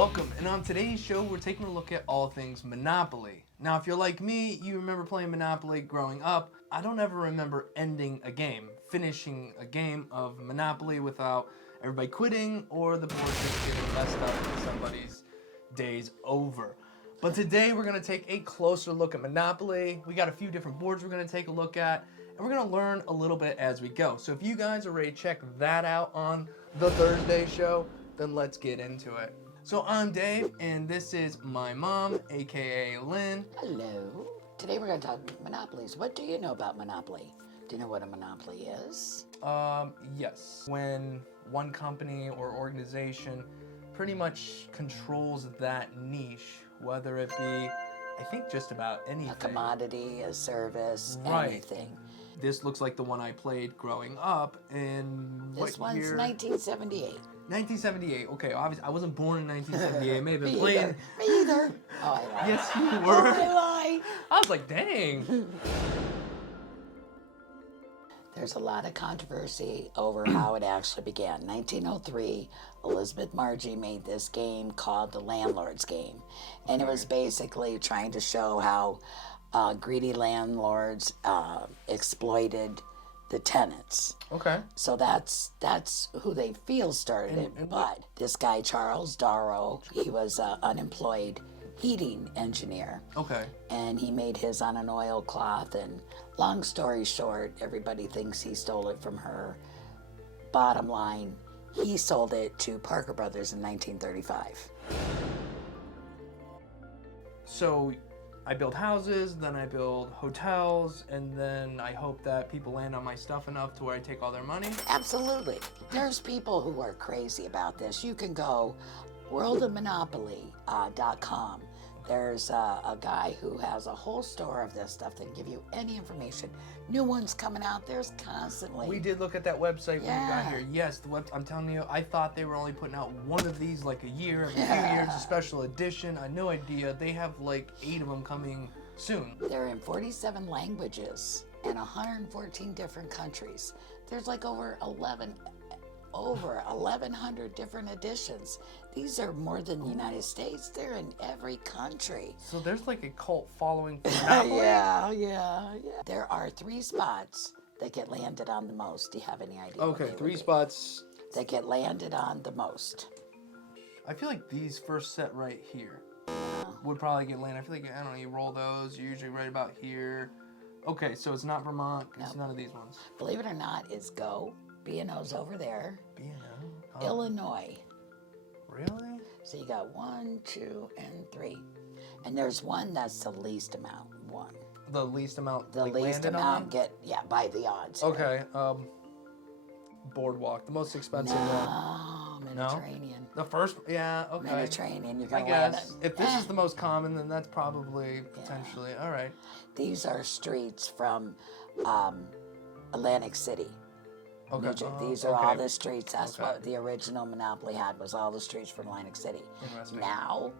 Welcome, and on today's show, we're taking a look at all things Monopoly. Now, if you're like me, you remember playing Monopoly growing up. I don't ever remember ending a game, finishing a game of Monopoly without everybody quitting or the board just getting messed up and somebody's day's over. But today, we're going to take a closer look at Monopoly. We got a few different boards we're going to take a look at, and we're going to learn a little bit as we go. So if you guys are ready to check that out on the Thursday show, then let's get into it. So I'm Dave, and this is my mom, aka Lynn. Hello. Today we're going to talk monopolies. What do you know about Monopoly? Do you know what a monopoly is? Yes. When one company or organization pretty much controls that niche, whether it be, I think, just about anything. A commodity, a service, Right. anything. This looks like the one I played growing up in This what one's year? 1978. 1978. Okay, obviously I wasn't born in 1978. Maybe Me playing. either. Me either. Oh, I lied. Yes, you Oh, were. I lied. I was like, dang. There's a lot of controversy over how it actually began. 1903, Elizabeth Margie made this game called the Landlord's Game. And it was basically trying to show how greedy landlords exploited the tenants. Okay. So that's who they feel started it. And But this guy, Charles Darrow, he was an unemployed heating engineer. Okay. And he made his on an oilcloth. And long story short, everybody thinks he stole it from her. Bottom line, he sold it to Parker Brothers in 1935. So I build houses, then I build hotels, and then I hope that people land on my stuff enough to where I take all their money. Absolutely. There's people who are crazy about this. You can go worldofmonopoly.com. There's a guy who has a whole store of this stuff that can give you any information. New ones coming out. There's constantly. We did look at that website when we got Yeah. here. Yes, the web. I'm telling you, I thought they were only putting out one of these like a year, every few Yeah. years, a special edition. I had no idea. They have like 8 of them coming soon. They're in 47 languages and 114 different countries. There's like over 1,100 different editions. These are more than the United States. They're in every country. So there's like a cult following for Monopoly. Yeah. There are 3 spots that get landed on the most. Do you have any idea? what Okay, they would 3 be? spots. That get landed on the most. I feel like these first set right here would probably get landed. I feel like, I don't know, you roll those, you're usually right about here. Okay, so it's not Vermont, it's none of these ones. Believe it or not, is Go. B&O's over there. B&O? Illinois. Really? So you got 1, 2, and 3. And there's one that's the least amount. One. The least amount The like, least landed amount on? by the odds. Okay, Boardwalk, the most expensive one. No, Mediterranean. The first, yeah, okay. Mediterranean, you're I going to land guess. it. If this is the most common, then that's probably potentially, all right. These are streets from Atlantic City. Okay. These are all okay. the streets. That's Okay. what the original Monopoly had, was all the streets from Atlantic City. Interesting. Now,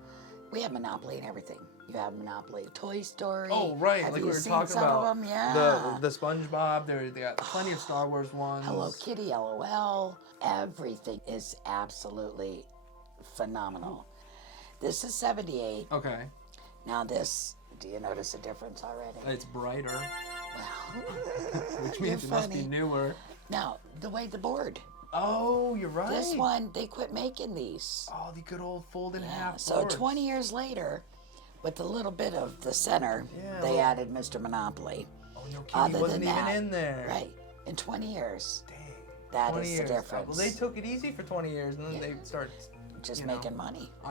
we have Monopoly in everything. You have Monopoly Toy Story. Oh, right, Have like you we were seen talking some about. of them? Yeah. The SpongeBob, they got plenty of Star Wars ones. Hello Kitty, LOL. Everything is absolutely phenomenal. This is 78. Okay. Now this, do you notice a difference already? It's brighter, Well, which you're means it must be funny. newer. Now, the way the board. Oh, you're right. This one, they quit making these. Oh, the good old fold in Yeah. half So boards. 20 years later, with a little bit of the center, Yeah, they well- added Mr. Monopoly. Oh, no Other kidding, wasn't than even that, in there. Right. In 20 years, Dang. that 20 is years. the difference. Well, they took it easy for 20 years, and then they start, Just you know. making money. Yeah,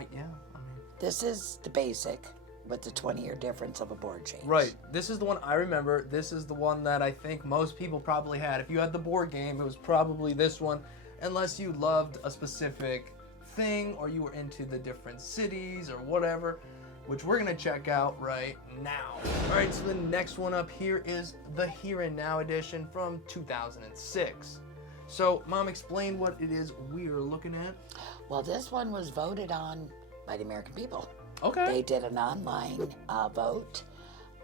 I mean. This is the basic with the 20-year difference of a board change. Right. This is the one I remember. This is the one that I think most people probably had. If you had the board game, it was probably this one, unless you loved a specific thing or you were into the different cities or whatever, which we're going to check out right now. All right, so the next one up here is the Here and Now edition from 2006. So, Mom, explain what it is we're looking at. Well, this one was voted on by the American people. Okay. They did an online vote,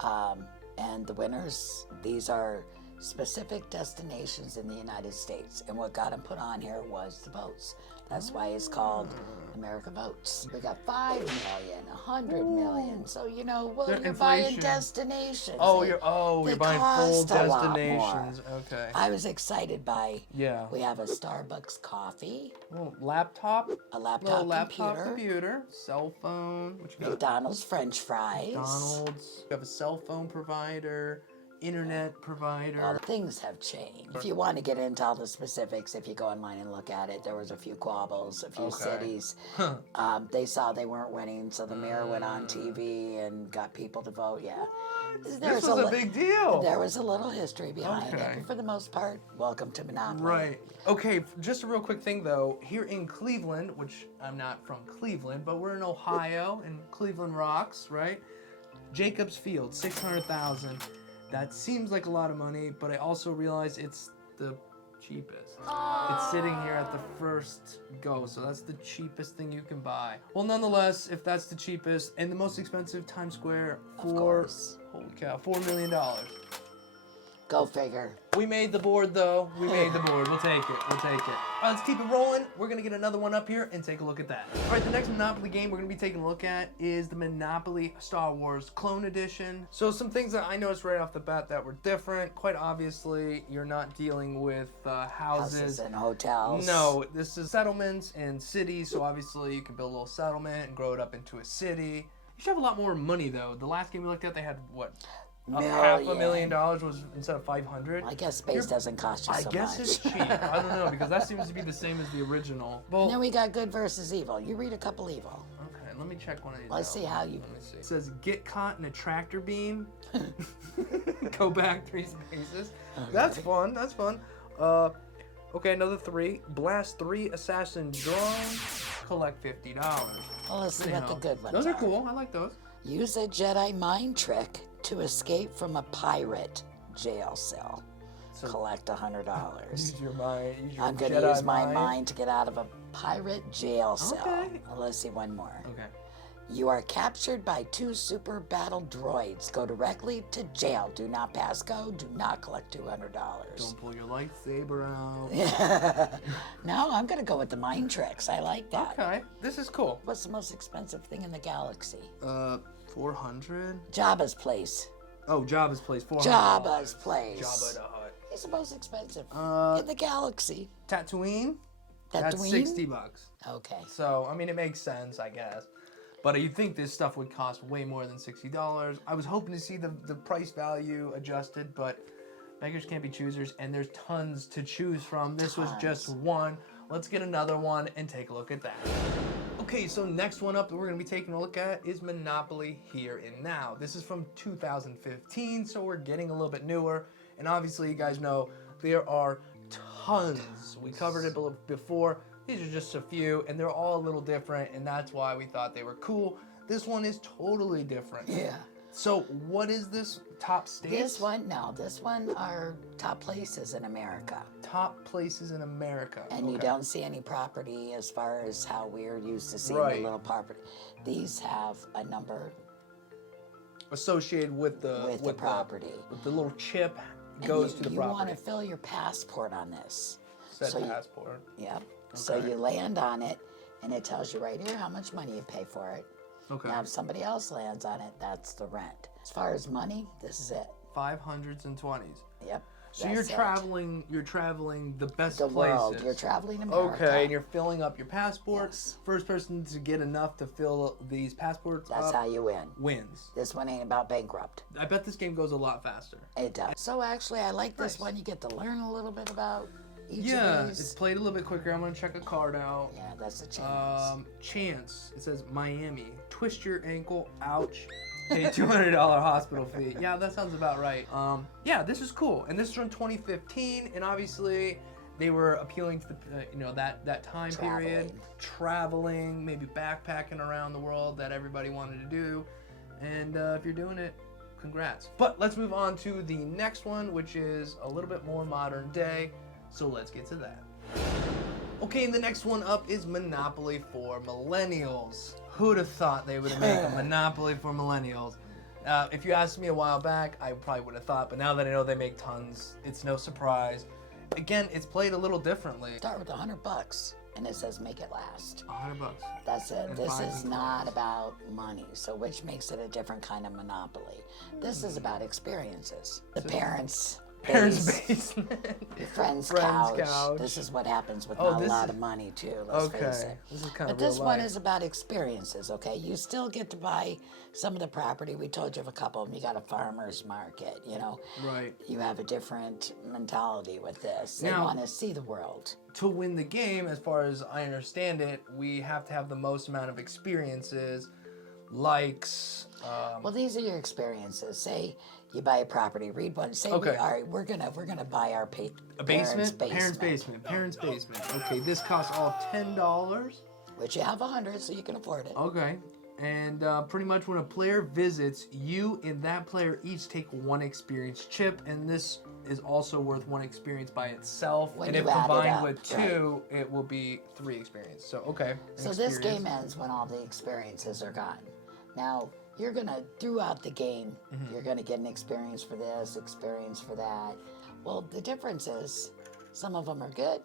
and the winners, these are specific destinations in the United States. And what got them put on here was the votes. That's why it's called America Votes. We got 5 million, 100 million. So, you know, well, Their you're buying inflation. destinations. Oh, They- you're they buying full cost a lot more. destinations. Okay. I was excited by, Yeah. we have a Starbucks coffee, Little laptop. a laptop, Little laptop computer, cell phone. What you got? McDonald's French fries. McDonald's. You have a cell phone provider, internet provider. Well, things have changed. If you want to get into all the specifics, if you go online and look at it, there was a few quabbles, a few cities. They saw they weren't winning, so the mayor went on TV and got people to vote. Yeah, This was a big deal. There was a little history behind Okay. it, but for the most part, welcome to Monopoly. Right. Okay, just a real quick thing though. Here in Cleveland, which I'm not from Cleveland, but we're in Ohio, and Cleveland rocks, right? Jacobs Field, 600,000. That seems like a lot of money, but I also realize it's the cheapest. It's sitting here at the first go, so that's the cheapest thing you can buy. Well, nonetheless, if that's the cheapest and the most expensive, Times Square Of for, course. holy cow, $4 million. Go figure. We made the board though. We made the board. We'll take it. We'll take it. All right, let's keep it rolling. We're gonna get another one up here and take a look at that. All right, the next Monopoly game we're gonna be taking a look at is the Monopoly Star Wars Clone Edition. So some things that I noticed right off the bat that were different. Quite obviously, you're not dealing with Houses and hotels. No, this is settlements and cities. So obviously, you can build a little settlement and grow it up into a city. You should have a lot more money though. The last game we looked at, they had what? $500,000 was instead of 500. I guess space doesn't cost you so I guess much. it's cheap. I don't know because that seems to be the same as the original. Well, And then we got good versus evil. You read a couple evil. okay, let me check one of these. Let's out. see how you. Let me see. It says get caught in a tractor beam. Go back 3 spaces. That's fun. That's fun. Okay, another 3. Blast 3 assassin drones. Collect $50. Well, let's see what the good ones Those are cool. I like those. Use a Jedi mind trick to escape from a pirate jail cell. So- Collect $100. Use your mind. Use your I'm going to Jedi use my mind to get out of a pirate jail cell. Okay. Well, let's see one more. Okay. You are captured by 2 super battle droids. Go directly to jail. Do not pass go. Do not collect $200. Don't pull your lightsaber out. No, I'm going to go with the mind tricks. I like that. Okay, this is cool. What's the most expensive thing in the galaxy? 400. Jabba's place. Oh, Jabba's place. 400. Jabba's place. Jabba the Hutt. He's the most expensive Uh, in the galaxy. Tatooine. That's Tatooine? $60. Okay. So I mean, it makes sense, I guess. But you'd think this stuff would cost way more than $60. I was hoping to see the price value adjusted, but beggars can't be choosers, and there's tons to choose from. This was just one. Let's get another one and take a look at that. Okay, so next one up that we're going to be taking a look at is Monopoly Here and Now. This is from 2015, so we're getting a little bit newer. And obviously, you guys know there are tons. We covered it before. These are just a few, and they're all a little different, and that's why we thought they were cool. This one is totally different. Yeah. So what is this top states? This one are top places in America. Top places in America. And you Okay. don't see any property as far as how we're used to seeing Right. the little property. These have a number associated with the property. with the little chip And goes to the you property. want to fill your passport on this. Said so you- passport. Yep. So Okay. you land on it, and it tells you right here how much money you pay for it. Okay. Now, if somebody else lands on it, that's the rent. As far as money, this is it. 500s and 20s. Yep. So you're that's it. traveling the best the places. world. You're traveling America. Okay, and you're filling up your passport. Yes. First person to get enough to fill these passports That's up how you win. wins. This one ain't about bankrupt. I bet this game goes a lot faster. It does. So actually, I like this Nice. one. You get to learn a little bit about each Yeah, of it's these. played a little bit quicker. I'm gonna check a card out. Yeah, that's a chance. Chance. It says Miami. Twist your ankle. Ouch. Pay $200 hospital fee. Yeah, that sounds about right. Yeah, this is cool, and this is from 2015, and obviously they were appealing to the that time period, traveling, maybe backpacking around the world that everybody wanted to do, and if you're doing it, congrats. But let's move on to the next one, which is a little bit more modern day. So let's get to that. Okay, and the next one up is Monopoly for Millennials. Who'd have thought they would make a Monopoly for Millennials? If you asked me a while back, I probably would have thought, but now that I know they make tons, it's no surprise. Again, it's played a little differently. Start with $100, and it says make it last. $100. That's it. And This 5 is and not 5. about money, so which makes it a different kind of monopoly. This is about experiences. The parents' basement. your friend's Friend's couch. This is what happens with Oh, not a this lot is- of money too. Let's face it. This is kind But of this real one life. is about experiences, okay? You still get to buy some of the property. We told you of a couple of them. You got a farmer's market, you know. Right. You have a different mentality with this. They Now- want to see the world. To win the game, as far as I understand it, we have to have the most amount of experiences, likes. Well, these are your experiences. Say you buy a property, read one. Say, Okay. all right, we're gonna buy our A parents' basement? Parents' basement. Parents' basement. Okay, this costs all $10. which you have 100, so you can afford it. Okay. And pretty much when a player visits, you and that player each take 1 experience chip, and this is also worth 1 experience by itself. When and you if add it combined up, with 2, it will be 3 experience. So, okay. an So this experience. game ends when all the experiences are gone. Now, you're gonna, throughout the game, Mm-hmm. you're gonna get an experience for this, experience for that. Well, the difference is, some of them are good,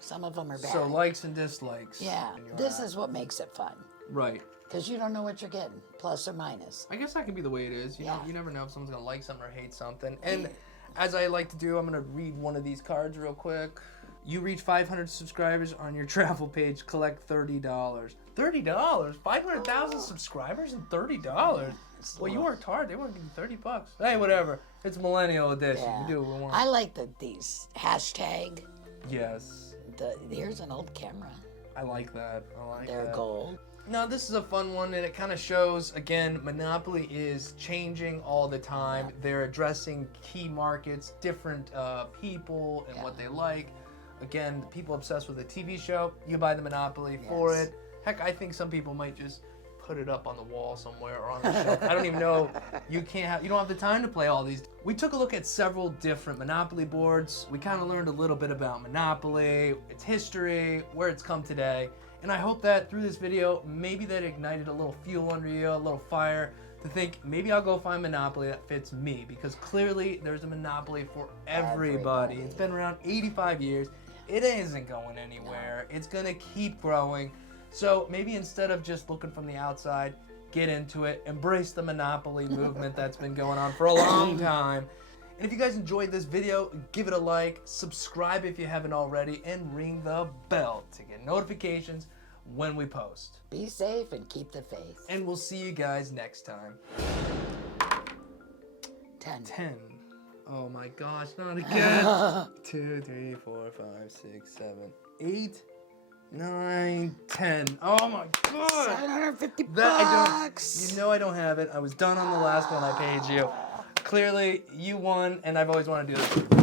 some of them are bad. So, likes and dislikes. yeah, in your this app. is what makes it fun. Right. Because you don't know what you're getting, plus or minus. I guess that could be the way it is. You know, Yeah. you never know if someone's gonna like something or hate something. And as I like to do, I'm gonna read one of these cards real quick. You reach 500 subscribers on your travel page, collect $30. $30? 500,000 subscribers and $30? It's Well, you little- worked hard. They want to give you $30. Hey, whatever. It's Millennial edition. Yeah. We do what we want. I like these hashtag. Yes. Here's an old camera. I like that. I like They're that. gold. No, this is a fun one, and it kind of shows, again, Monopoly is changing all the time. Yeah. They're addressing key markets, different people, and what they like. Again, people obsessed with a TV show, you buy the Monopoly for Yes. it. Heck, I think some people might just put it up on the wall somewhere or on the shelf. I don't even know. You don't have the time to play all these. We took a look at several different Monopoly boards. We kind of learned a little bit about Monopoly, its history, where it's come today. And I hope that through this video, maybe that ignited a little fuel under you, a little fire to think maybe I'll go find Monopoly that fits me, because clearly there's a Monopoly for everybody. It's been around 85 years. It isn't going anywhere. It's gonna keep growing. So maybe instead of just looking from the outside, get into it, embrace the Monopoly movement that's been going on for a long time. And if you guys enjoyed this video, give it a like, subscribe if you haven't already, and ring the bell to get notifications when we post. Be safe and keep the faith. And we'll see you guys next time. 10. 10. Oh my gosh, not again. 2, 3, 4, 5, 6, 7, 8, 9, 10. Oh my god. 750 That I bucks. don't. You know I don't have it. I was done on the last one. I paid you. Clearly, you won, and I've always wanted to do this.